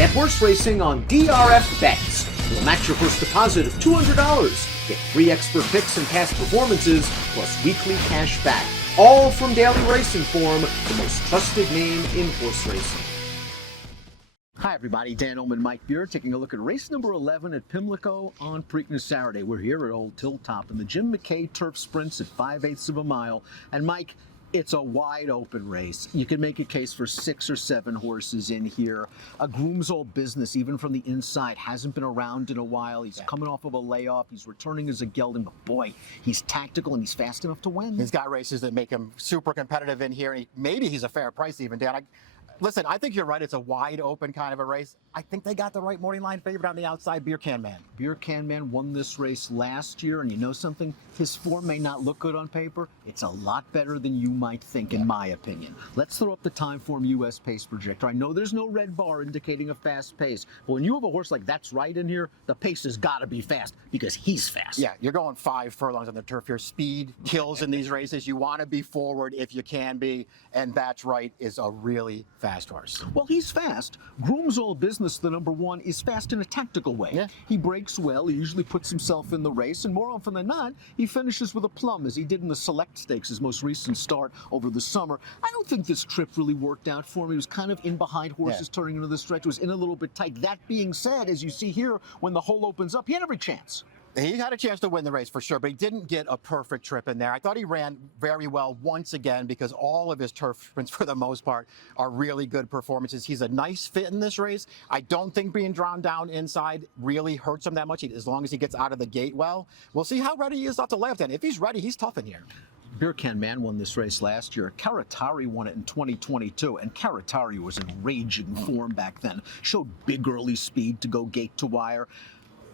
Bet horse racing on DRF Bets. We'll match your first deposit of $200. Get free expert picks and past performances, plus weekly cash back. All from Daily Racing Form, the most trusted name in horse racing. Hi everybody, Dan Illman, Mike Buer, taking a look at race number 11 at Pimlico on Preakness Saturday. We're here at Old Tilltop in the Jim McKay Turf Sprints at 5/8 of a mile. And Mike, it's a wide open race. You can make a case for 6 or 7 horses in here. A groom's old business, even from the inside, hasn't been around in a while. He's coming off of a layoff. He's returning as a gelding, but boy, he's tactical and he's fast enough to win. He's got races that make him super competitive in here. And maybe he's a fair price even, Dan. Listen, I think you're right. It's a wide open kind of a race. I think they got the right morning line favorite on the outside, Beer Can Man. Beer Can Man won this race last year, and you know something? His form may not look good on paper. It's a lot better than you might think, in my opinion. Let's throw up the Timeform US Pace Projector. I know there's no red bar indicating a fast pace, but when you have a horse like That's Right in here, the pace has got to be fast because he's fast. Yeah, you're going 5 furlongs on the turf here. Speed kills in these races. You want to be forward if you can be, and That's Right is a really fast horse. Well, he's fast. Groom's Old Business, the number 1, is fast in a tactical way. Yeah. He breaks well. He usually puts himself in the race, and more often than not, he finishes with a plum, as he did in the Select Stakes, his most recent start over the summer. I don't think this trip really worked out for him. He was kind of in behind horses turning into the stretch. It was in a little bit tight. That being said, as you see here, when the hole opens up, he had every chance. He had a chance to win the race for sure, but he didn't get a perfect trip in there. I thought he ran very well once again because all of his turf sprints, for the most part, are really good performances. He's a nice fit in this race. I don't think being drawn down inside really hurts him that much, as long as he gets out of the gate well. We'll see how ready he is off the left end. If he's ready, he's tough in here. Beer Can Man won this race last year. Karatari won it in 2022, and Karatari was in raging form back then. Showed big early speed to go gate to wire.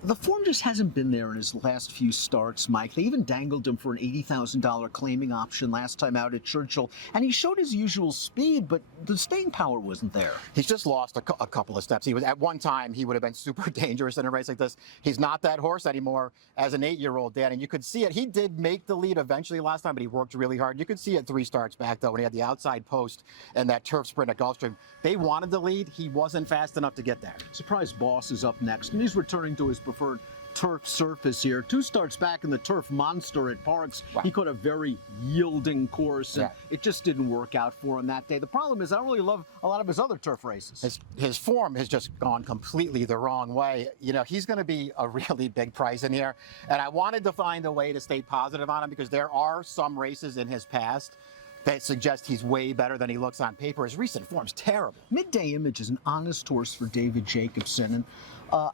The form just hasn't been there in his last few starts, Mike. They even dangled him for an $80,000 claiming option last time out at Churchill, and he showed his usual speed, but the staying power wasn't there. He's just lost a couple of steps. He was, at one time, he would have been super dangerous in a race like this. He's not that horse anymore as an 8-year-old, Dan, and you could see it. He did make the lead eventually last time, but he worked really hard. You could see it 3 starts back, though, when he had the outside post and that turf sprint at Gulfstream. They wanted the lead. He wasn't fast enough to get there. Surprise Boss is up next, and he's returning to his preferred turf surface here. 2 starts back in the Turf Monster at Parks. Wow. He caught a very yielding course, and it just didn't work out for him that day. The problem is I don't really love a lot of his other turf races. His form has just gone completely the wrong way. You know, he's going to be a really big price in here, and I wanted to find a way to stay positive on him because there are some races in his past that suggest he's way better than he looks on paper. His recent form's terrible. Midday Image is an honest horse for David Jacobson, and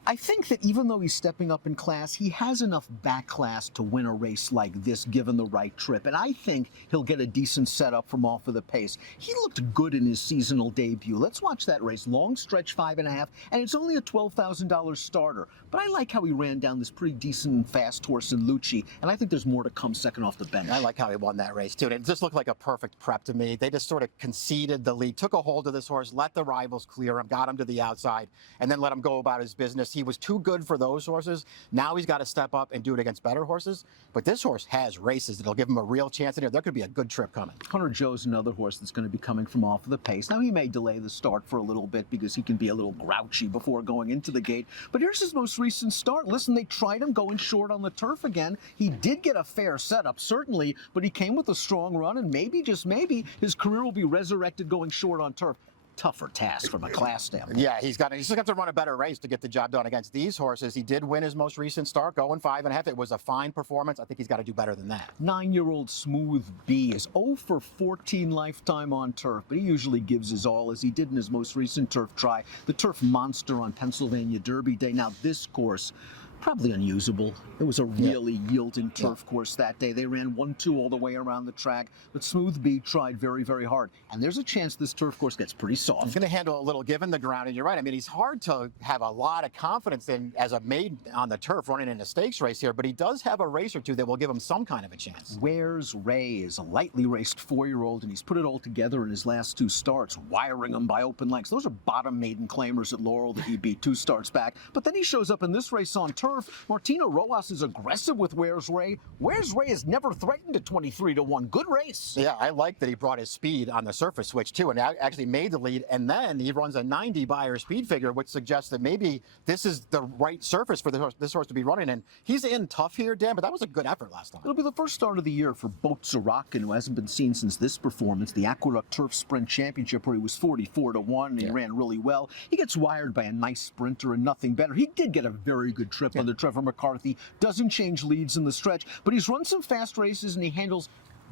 I think that even though he's stepping up in class, he has enough back class to win a race like this given the right trip, and I think he'll get a decent setup from off of the pace. He looked good in his seasonal debut. Let's watch that race. Long stretch, 5.5, and it's only a $12,000 starter, but I like how he ran down this pretty decent and fast horse in Lucci, and I think there's more to come second off the bench. I like how he won that race too. It just looked like a perfect prep to me. They just sort of conceded the lead, took a hold of this horse, let the rivals clear him, got him to the outside, and then let him go about his business. He was too good for those horses. Now he's got to step up and do it against better horses. But this horse has races that'll give him a real chance in here. There could be a good trip coming. Hunter Joe's another horse that's going to be coming from off of the pace. Now, he may delay the start for a little bit because he can be a little grouchy before going into the gate. But here's his most recent start. Listen, they tried him going short on the turf again. He did get a fair setup, certainly, but he came with a strong run, and maybe, just maybe, his career will be resurrected going short on turf. Tougher task from a class standpoint. Yeah, he's still got to run a better race to get the job done against these horses. He did win his most recent start, going 5.5. It was a fine performance. I think he's got to do better than that. 9-year-old Smooth B is 0 for 14 lifetime on turf, but he usually gives his all, as he did in his most recent turf try, the Turf Monster on Pennsylvania Derby Day. Now, this course, probably unusable. It was a really yielding turf course that day. They ran 1-2 all the way around the track, but Smooth B tried very, very hard. And there's a chance this turf course gets pretty soft. He's going to handle a little given the ground, and you're right. I mean, he's hard to have a lot of confidence in as a maiden on the turf running in a stakes race here, but he does have a race or two that will give him some kind of a chance. Where's Ray is a lightly raced 4-year-old, and he's put it all together in his last 2 starts, wiring them by open lengths. Those are bottom maiden claimers at Laurel that he beat 2 starts back. But then he shows up in this race on turf turf. Martino Rojas is aggressive with Where's Ray. Where's Ray has never threatened a 23-1. Good race. Yeah, I like that he brought his speed on the surface switch too, and actually made the lead. And then he runs a 90 Beyer speed figure, which suggests that maybe this is the right surface for this horse to be running in. He's in tough here, Dan, but that was a good effort last time. It'll be the first start of the year for Botsarakan, who hasn't been seen since this performance, the Aqueduct Turf Sprint Championship, where he was 44-1 and he ran really well. He gets wired by a nice sprinter and nothing better. He did get a very good trip under Trevor McCarthy. Doesn't change leads in the stretch, but he's run some fast races and he handles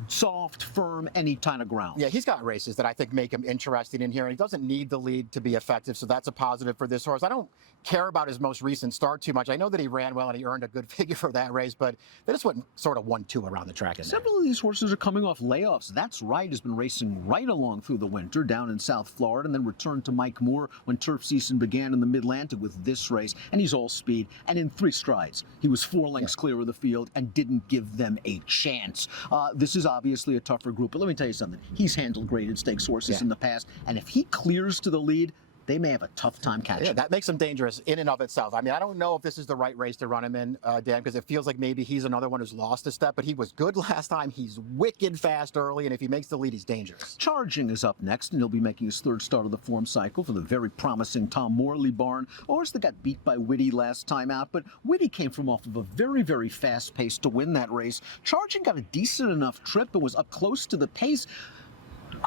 soft, firm, any kind of ground. Yeah, he's got races that I think make him interesting in here, and he doesn't need the lead to be effective, so that's a positive for this horse. I don't care about his most recent start too much. I know that he ran well and he earned a good figure for that race, but they just went sort of 1-2 around the track. Several of these horses are coming off layoffs. That's Right has been racing right along through the winter down in South Florida, and then returned to Mike Moore when turf season began in the Mid-Atlantic with this race, and he's all speed, and in 3 strides. He was 4 lengths clear of the field and didn't give them a chance. This is obviously a tougher group, but let me tell you something. He's handled graded stakes horses in the past, and if he clears to the lead, they may have a tough time catching. Yeah, that makes him dangerous in and of itself. I mean, I don't know if this is the right race to run him in, Dan, because it feels like maybe he's another one who's lost a step, but he was good last time. He's wicked fast early, and if he makes the lead, he's dangerous. Charging is up next, and he'll be making his 3rd start of the form cycle for the very promising Tom Morley barn. A horse that got beat by Whitty last time out, but Whitty came from off of a very, very fast pace to win that race. Charging got a decent enough trip and was up close to the pace.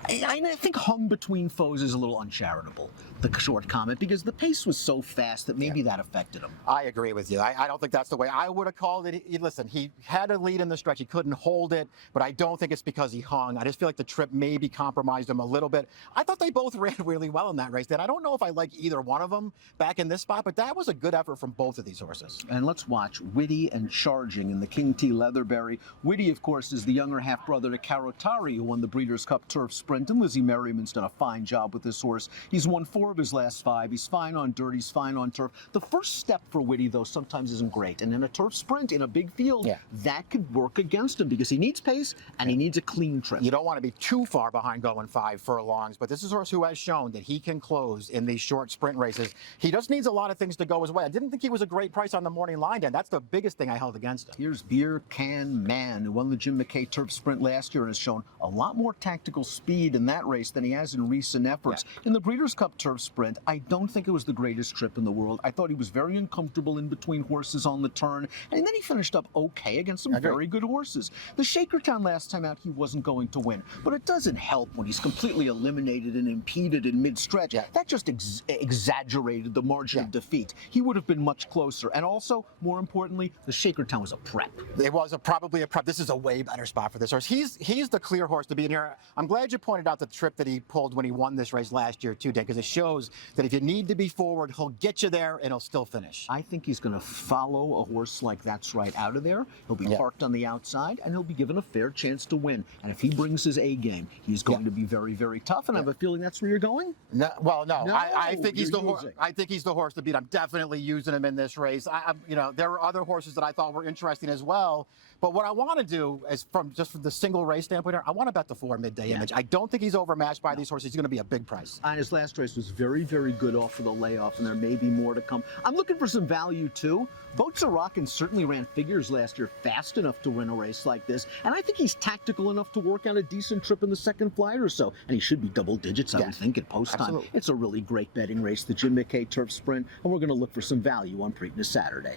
I think hung between foes is a little uncharitable, the short comment, because the pace was so fast that maybe that affected him. I agree with you. I don't think that's the way I would have called it. Listen, he had a lead in the stretch. He couldn't hold it, but I don't think it's because he hung. I just feel like the trip maybe compromised him a little bit. I thought they both ran really well in that race. Then I don't know if I like either one of them back in this spot, but that was a good effort from both of these horses. And let's watch Whitty and Charging in the King T Leatherberry. Whitty, of course, is the younger half-brother to Carotari, who won the Breeders' Cup Turf Sprint, and Lizzie Merriman's done a fine job with this horse. He's won 4 of his last 5. He's fine on dirt. He's fine on turf. The first step for Whitty, though, sometimes isn't great. And in a turf sprint, in a big field, that could work against him because he needs pace and he needs a clean trip. You don't want to be too far behind going 5 furlongs, but this is a horse who has shown that he can close in these short sprint races. He just needs a lot of things to go his way. I didn't think he was a great price on the morning line, Dan. That's the biggest thing I held against him. Here's Beer Can Man, who won the Jim McKay Turf Sprint last year and has shown a lot more tactical speed in that race than he has in recent efforts. In the Breeders' Cup Turf Sprint, I don't think it was the greatest trip in the world. I thought he was very uncomfortable in between horses on the turn, and then he finished up okay against some very good horses. The Shakertown last time out, he wasn't going to win, but it doesn't help when he's completely eliminated and impeded in mid-stretch. That just exaggerated the margin of defeat. He would have been much closer, and also, more importantly, the Shakertown was a prep. It was probably a prep. This is a way better spot for this horse. He's the clear horse to be in here. I'm glad you pointed out the trip that he pulled when he won this race last year too, Dan, because it shows that if you need to be forward, he'll get you there and he'll still finish. I think he's going to follow a horse like That's Right out of there. He'll be parked on the outside and he'll be given a fair chance to win. And if he brings his A game, he's going to be very, very tough. And I have a feeling that's where you're going. No, well, no. I think he's the horse. I think he's the horse to beat. I'm definitely using him in this race. You know, there were other horses that I thought were interesting as well. But what I want to do is from the single race standpoint here, I want to bet the 4 Midday Image. I don't think he's overmatched by these horses. He's going to be a big price. And his last race was very, very good off of the layoff, and there may be more to come. I'm looking for some value too. Botsarakan certainly ran figures last year fast enough to win a race like this, and I think he's tactical enough to work out a decent trip in the second flight or so. And he should be double digits, I would think, at post time. It's a really great betting race, the Jim McKay Turf Sprint, and we're going to look for some value on Preakness Saturday.